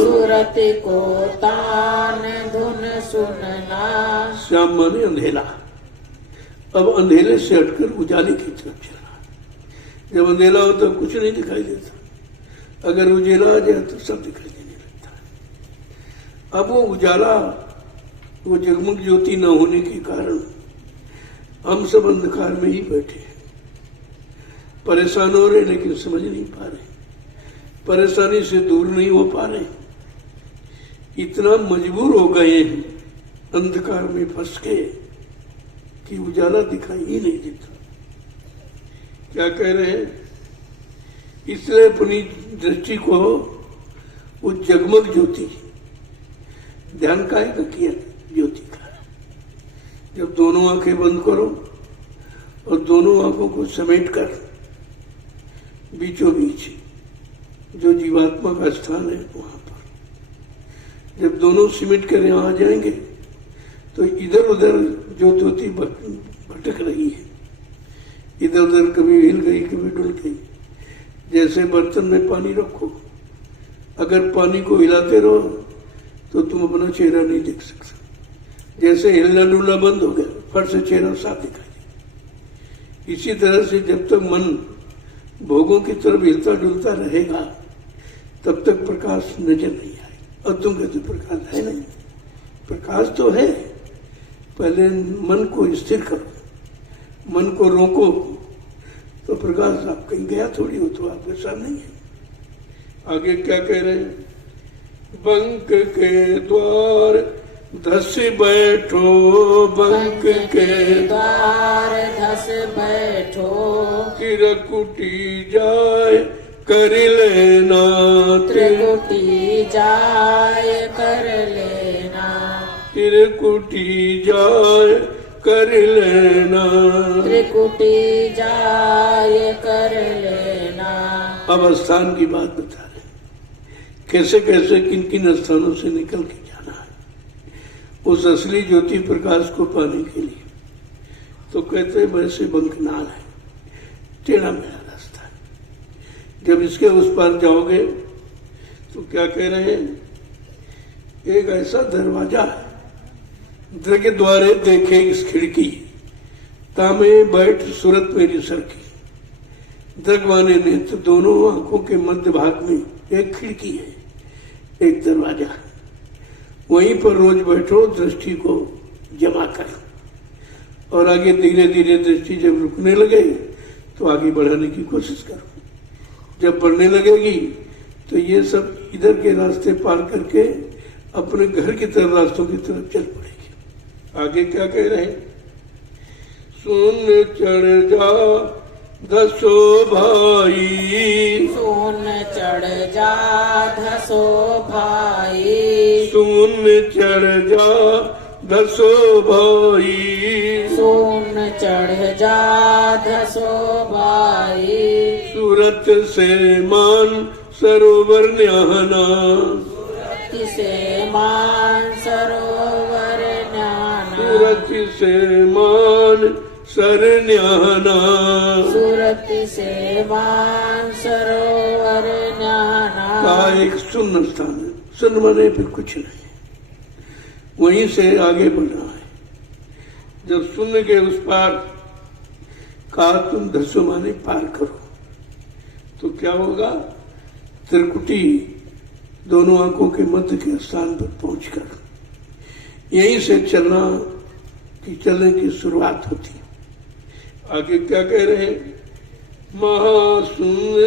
सूरति को तान धुन सुनना। श्याम माने अंधेरा। अब अंधेरे से हटकर उजाले की तरफ चलना। जब अंधेरा हो तो कुछ नहीं दिखाई देता, अगर उजाला आ जाए तो सब दिखाई देने लगता है। अब वो उजाला, वो जगमग ज्योति न होने के कारण हम सब अंधकार में ही बैठे हैं, परेशान हो रहे लेकिन समझ नहीं पा रहे, परेशानी से दूर नहीं हो पा रहे, इतना मजबूर हो गए हैं अंधकार में फंस के कि उजाला दिखाई ही नहीं देता। क्या कह रहे हैं? इसलिए अपनी दृष्टि को उस जगमग ज्योति, ध्यान काहे का किया? ज्योति का। जब दोनों आंखें बंद करो और दोनों आंखों को समेट कर बीचों बीच जो जीवात्मा का स्थान है वहां पर जब दोनों सिमट कर यहाँ आ जाएंगे तो इधर उधर जो ज्योति भटक रही है, इधर उधर कभी हिल गई कभी डुल गई। जैसे बर्तन में पानी रखो, अगर पानी को हिलाते रहो तो तुम अपना चेहरा नहीं देख सकते। जैसे हिलना डुलना बंद हो गया, फट से चेहरा साफ दिखाई दे। इसी तरह से जब तक मन भोगों की तरफ हिलता डुलता रहेगा तब तक प्रकाश नजर नहीं आएगा। और तुम कहते प्रकाश है नहीं, प्रकाश तो है। पहले मन को स्थिर करो, मन को रोको तो प्रकाश आप कहीं गया थोड़ी हो, तो आपके सामने ही है। आगे क्या कह रहे हैं? बंक के द्वार धस बैठो, बंक के द्वार धस बैठो, त्रिकुटी जाय कर लेना, त्रिकुटी जाय कर लेना, त्रिकुटी जाय कर लेना, त्रिकुटी जाय कर लेना। अब स्थान की बात बता रहे, कैसे कैसे किन किन स्थानों से निकल के जाना है उस असली ज्योति प्रकाश को पाने के लिए। तो कहते वैसे बंकनाल है, टेढ़ा मेढ़ा रास्ता है। जब इसके उस पार जाओगे तो क्या कह रहे हैं? एक ऐसा दरवाजा है, द्रग द्वारे देखे इस खिड़की, तामे बैठ सूरत मेरी सर की। द्रगवाने नेत्र, दोनों आंखों के मध्य भाग में एक खिड़की है, एक दरवाजा है। वहीं पर रोज बैठो दृष्टि को जमा कर, और आगे धीरे धीरे दृष्टि जब रुकने लगे तो आगे बढ़ाने की कोशिश करो। जब बढ़ने लगेगी तो ये सब इधर के रास्ते पार करके अपने घर की तरफ, रास्तों की तरफ चल पड़ेगी। आगे क्या कह रहे हैं? सुन चढ़ जा धसो भाई, सुन चढ़ जा धसो भाई, सुन चढ़ जा धसो भाई, सुन चढ़ जा धसो भाई, सूरत से मान सरोवर न्याहना, तिसे मान सरोवर न्याना, सुरति से मान सरन्याना। सुरति से मान सरोवर न्याना। का एक सुन्न स्थान है, सुन्न माने फिर कुछ नहीं, वहीं से आगे बढ़ना है। जब शून्य के उस पार कहा तुम धसो माने पार करो, तो क्या होगा? त्रिकुटी दोनों आंखों के मध्य के स्थान पर पहुंचकर यहीं से चलने की शुरुआत होती है। आगे क्या कह रहे हैं? महाशून्य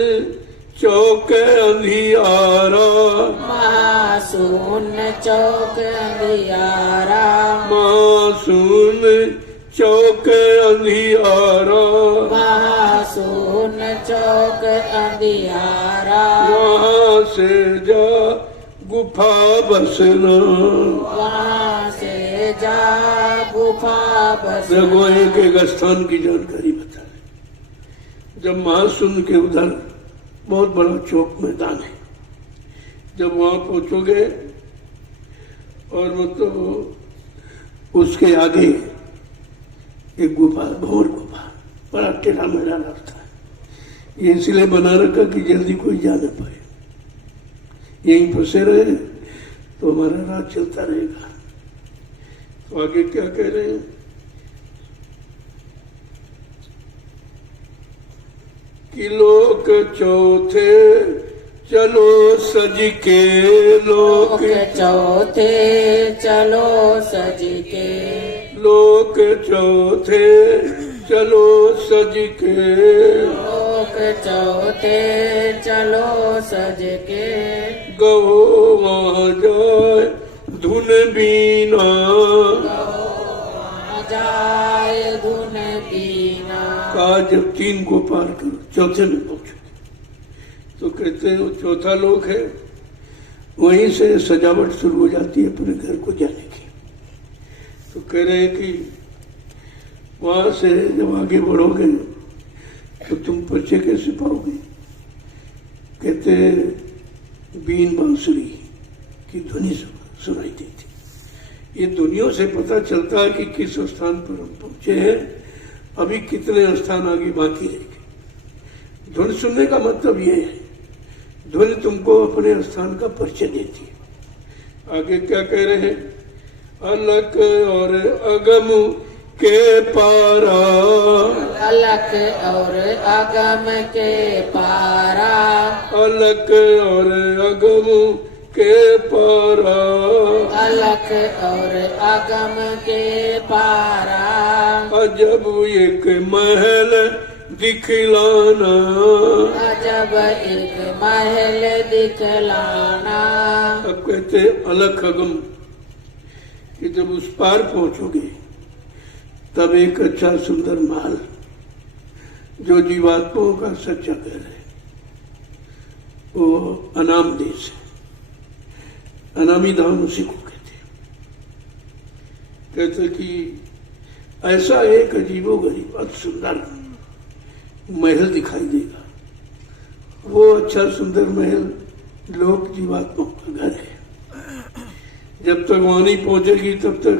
चौक अंधियारा। महाशून्य चौक अंधियारा। महाशून्य चौक अंधियारा। महाशून्य चौक अंधियारा। वहाँ से जा गुफा बसना। वहाँ से जा गुफा बसना। देखो एक स्थान की जानकारी बता रहे। जब महाशून्य के उधर बहुत बड़ा चौक मैदान है, जब वहां पहुंचोगे और मतलब उसके आगे एक गुफा, भंवर गुफा, बड़ा टेढ़ा मेढ़ा रास्ता है। ये इसलिए बना रखा कि जल्दी कोई जा न पाए, यहीं फंसे रहे तो हमारा राज चलता रहेगा। तो आगे क्या कह रहे हैं? कि लोक चौथे चलो सज के। लोक चौथे चलो सज के। लोक चौथे चलो सज के। लोक चौथे चलो सज के। गहो वहाँ जाए धुन बीना। जाए धुन बीना। कहा जब 3 को पार करो चौथे में पहुंचो, तो कहते हैं वो चौथा लोक है, वहीं से सजावट शुरू हो जाती है अपने घर को जाने की। तो कह रहे हैं कि वहां से जब आगे बढ़ोगे तो तुम परिचय कैसे पाओगे? कहते बीन बांसुरी की ध्वनि सुनाई देती। ये ध्वनियों से पता चलता है कि किस स्थान पर हम पहुंचे हैं, अभी कितने स्थान आगे बाकी रहेंगे। ध्वनि सुनने का मतलब ये है, ध्वनि तुमको अपने स्थान का परिचय देती है। आगे क्या कह रहे हैं? अलक और अगम के पारा। अलक और अगम के पारा। अलक और अगम के पारा। अलक और अगम के पारा। अजब एक महल दिखलाना। अजब एक महल दिखलाना। अब कहते अलख अगम कि जब उस पार पहुंचोगे तब एक अच्छा सुंदर महल, जो जीवात्माओं का सच्चा घर है, वो अनाम देश है। अनामी धाम उसी को कहते कि ऐसा एक अजीबो गरीब अति सुंदर महल दिखाई देगा। वो अच्छा सुंदर महल लोक जीवात्माओं का घर है। जब तक वहां नहीं पहुंचेगी तब तक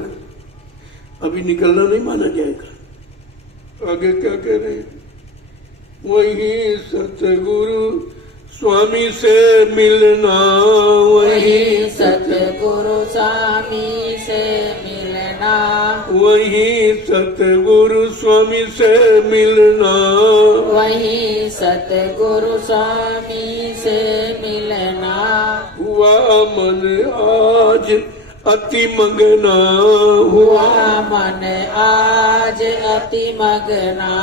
अभी निकलना नहीं माना जाएगा। आगे क्या कह रहे हैं? वही सतगुरु स्वामी से मिलना। वही सतगुरु स्वामी से मिलना। वही सतगुरु स्वामी से मिलना। वही सतगुरु स्वामी से मिलना। हुआ मन आज अति मगना। हुआ मन आज अति मगना।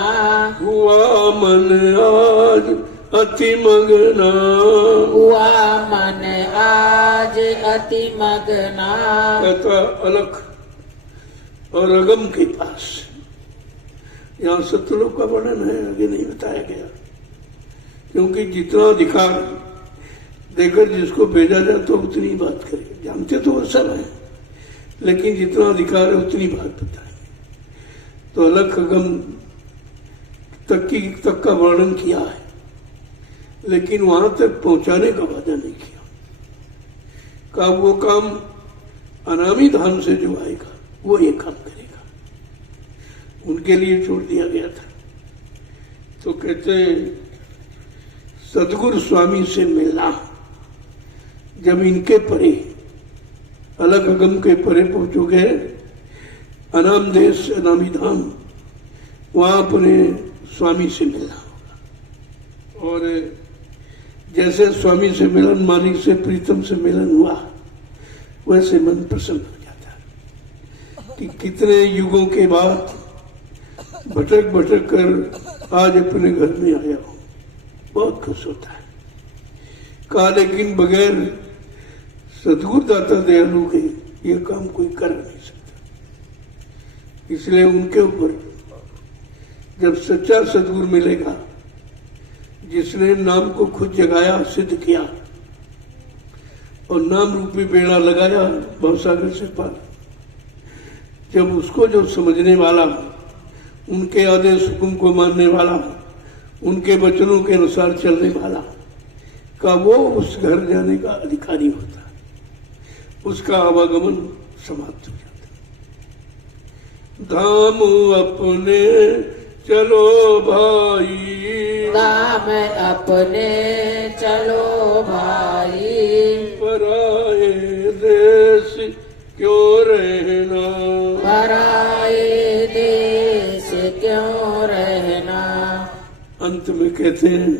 हुआ मन आज अति मगना। हुआ मन आज अति मगना। कहता अलख और अगम के पास, यहाँ सतलोक का वर्णन है, आगे नहीं बताया गया, क्योंकि जितना अधिकार देकर जिसको भेजा जाए तो उतनी बात करे। जानते तो वो सब है, लेकिन जितना अधिकार है उतनी बात बताएंगे। तो अलख अगम तक का वर्णन किया है, लेकिन वहां तक पहुंचाने का वादा नहीं किया। का वो काम अनामी धाम से जो आएगा वो ये काम करेगा। उनके लिए छोड़ दिया गया था। तो कहते सदगुरु स्वामी से मिलना, जब इनके परे अलग अगम के परे पहुंचोगे, अनाम देश अनामी धाम, वहां अपने स्वामी से मिलना होगा। और जैसे स्वामी से मिलन, मालिक से प्रीतम से मिलन हुआ, वैसे मन प्रसन्न हो जाता है कि कितने युगों के बाद भटक भटक कर आज अपने घर में आया हूं। बहुत खुश होता है। कहा लेकिन बगैर सदगुरु दाता दयालु के ये काम कोई कर नहीं सकता। इसलिए उनके ऊपर जब सच्चा सदगुरु मिलेगा, जिसने नाम को खुद जगाया, सिद्ध किया और नाम रूपी बेड़ा लगाया भवसागर से पार, जब उसको जो समझने वाला, उनके आदेश हुक्म को मानने वाला, उनके वचनों के अनुसार चलने वाला का, वो उस घर जाने का अधिकारी होता है, उसका आवागमन समाप्त हो जाता है। धाम अपने चलो भाई, धाम अपने चलो भाई, पराए देश क्यों रहना, पराए देश क्यों रहना। अंत में कहते हैं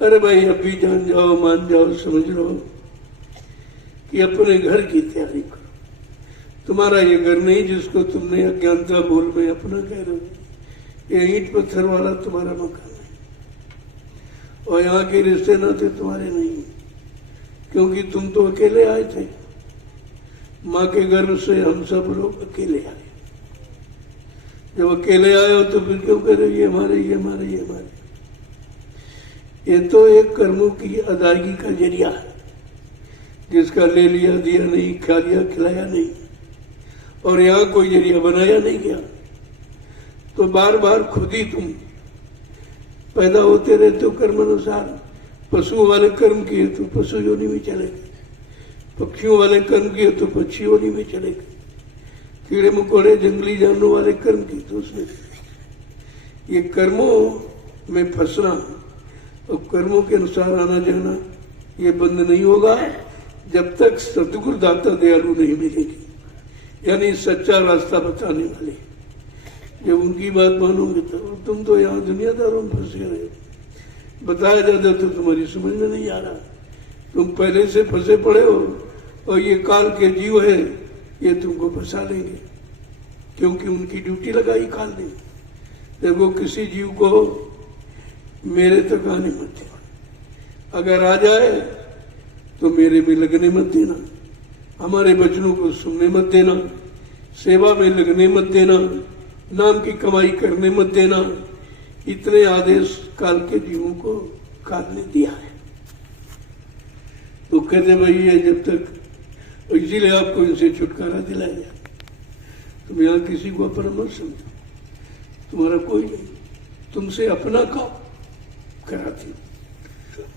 अरे भाई अभी जान जाओ, मान जाओ, समझ लो कि अपने घर की तैयारी करो। तुम्हारा ये घर नहीं जिसको तुमने अज्ञानता भूल में अपना कह रहे हो, ये ईंट पत्थर वाला तुम्हारा मकान नहीं, और यहाँ के रिश्ते नाते तुम्हारे नहीं, क्योंकि तुम तो अकेले आए थे। माँ के गर्भ से हम सब लोग अकेले आए। जब अकेले आए हो तो फिर क्यों कह रहे हो ये हमारे, ये हमारे, ये हमारे। ये तो एक कर्मों की अदायगी का जरिया है, जिसका ले लिया दिया नहीं, खा लिया खिलाया नहीं, और यहाँ कोई जरिया बनाया नहीं गया। तो बार बार खुद ही तुम पैदा होते रहते हो कर्म अनुसार। पशुओं वाले कर्म किए तो पशु योनि में चले गए, पक्षियों वाले कर्म किए तो पक्षी योनि में चले गए, कीड़े मकोड़े जंगली जानवरों वाले कर्म किए तो उसमें। ये कर्मों में फंसना और कर्मों के अनुसार आना जाना, ये बंद नहीं होगा जब तक सतगुरु दाता दयालु नहीं मिलेगी, यानी सच्चा रास्ता बताने वाले। जब उनकी बात मानोगे तो तुम तो यहाँ दुनियादारों में फंसे रहे, बताया जाता तो तुम्हारी समझ में नहीं आ रहा। तुम पहले से फंसे पड़े हो और ये काल के जीव है, ये तुमको फंसा लेंगे, क्योंकि उनकी ड्यूटी लगाई काल ने। देखो किसी जीव को मेरे तक आने मत देना, अगर आ जाए तो मेरे में लगने मत देना, हमारे वचनों को सुनने मत देना, सेवा में लगने मत देना, नाम की कमाई करने मत देना। इतने आदेश काल के जीवों को काल ने दिया है। तो कहते भाई ये जब तक, इसीलिए आपको इनसे छुटकारा दिलाया जाए। तुम यहाँ किसी को अपना मत समझो, तुम्हारा कोई नहीं, तुमसे अपना काम कराती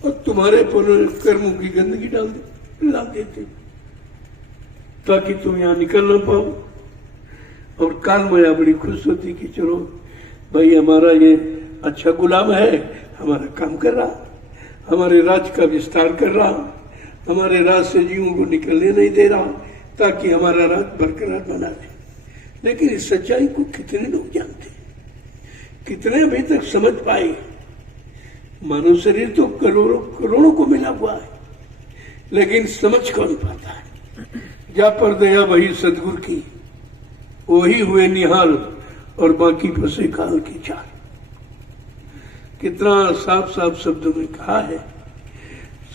और तुम्हारे कर्मों की गंदगी ला देते, ताकि तुम यहाँ निकल ना पाओ। और काल माया बड़ी खुश होती कि चलो भाई हमारा ये अच्छा गुलाम है, हमारा काम कर रहा, हमारे राज का विस्तार कर रहा, हमारे राज से जीवों को निकलने नहीं दे रहा, ताकि हमारा राज बरकरार बना रहे। लेकिन इस सच्चाई को कितने लोग जानते, कितने अभी तक समझ पाए। मानव शरीर तो करोड़ों को मिला हुआ है, लेकिन समझ कौन पाता है। जा पर दया वही सदगुरु की, वही हुए निहाल और बाकी फंसे काल की चाल। कितना साफ साफ शब्दों में कहा है।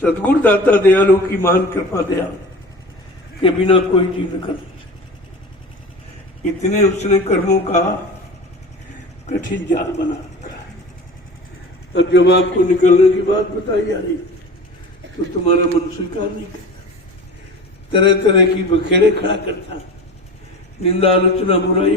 सदगुरु दाता दयालु की महान कृपा दया के बिना कोई जीव न कर सकता। इतने उसने कर्मों का कठिन जाल बना रखा है। अब जब आपको निकलने की बात बताई जा रही तो तुम्हारा मन स्वीकार नहीं करता, तरह तरह की बखेड़े खड़ा करता, निंदा आलोचना बुराई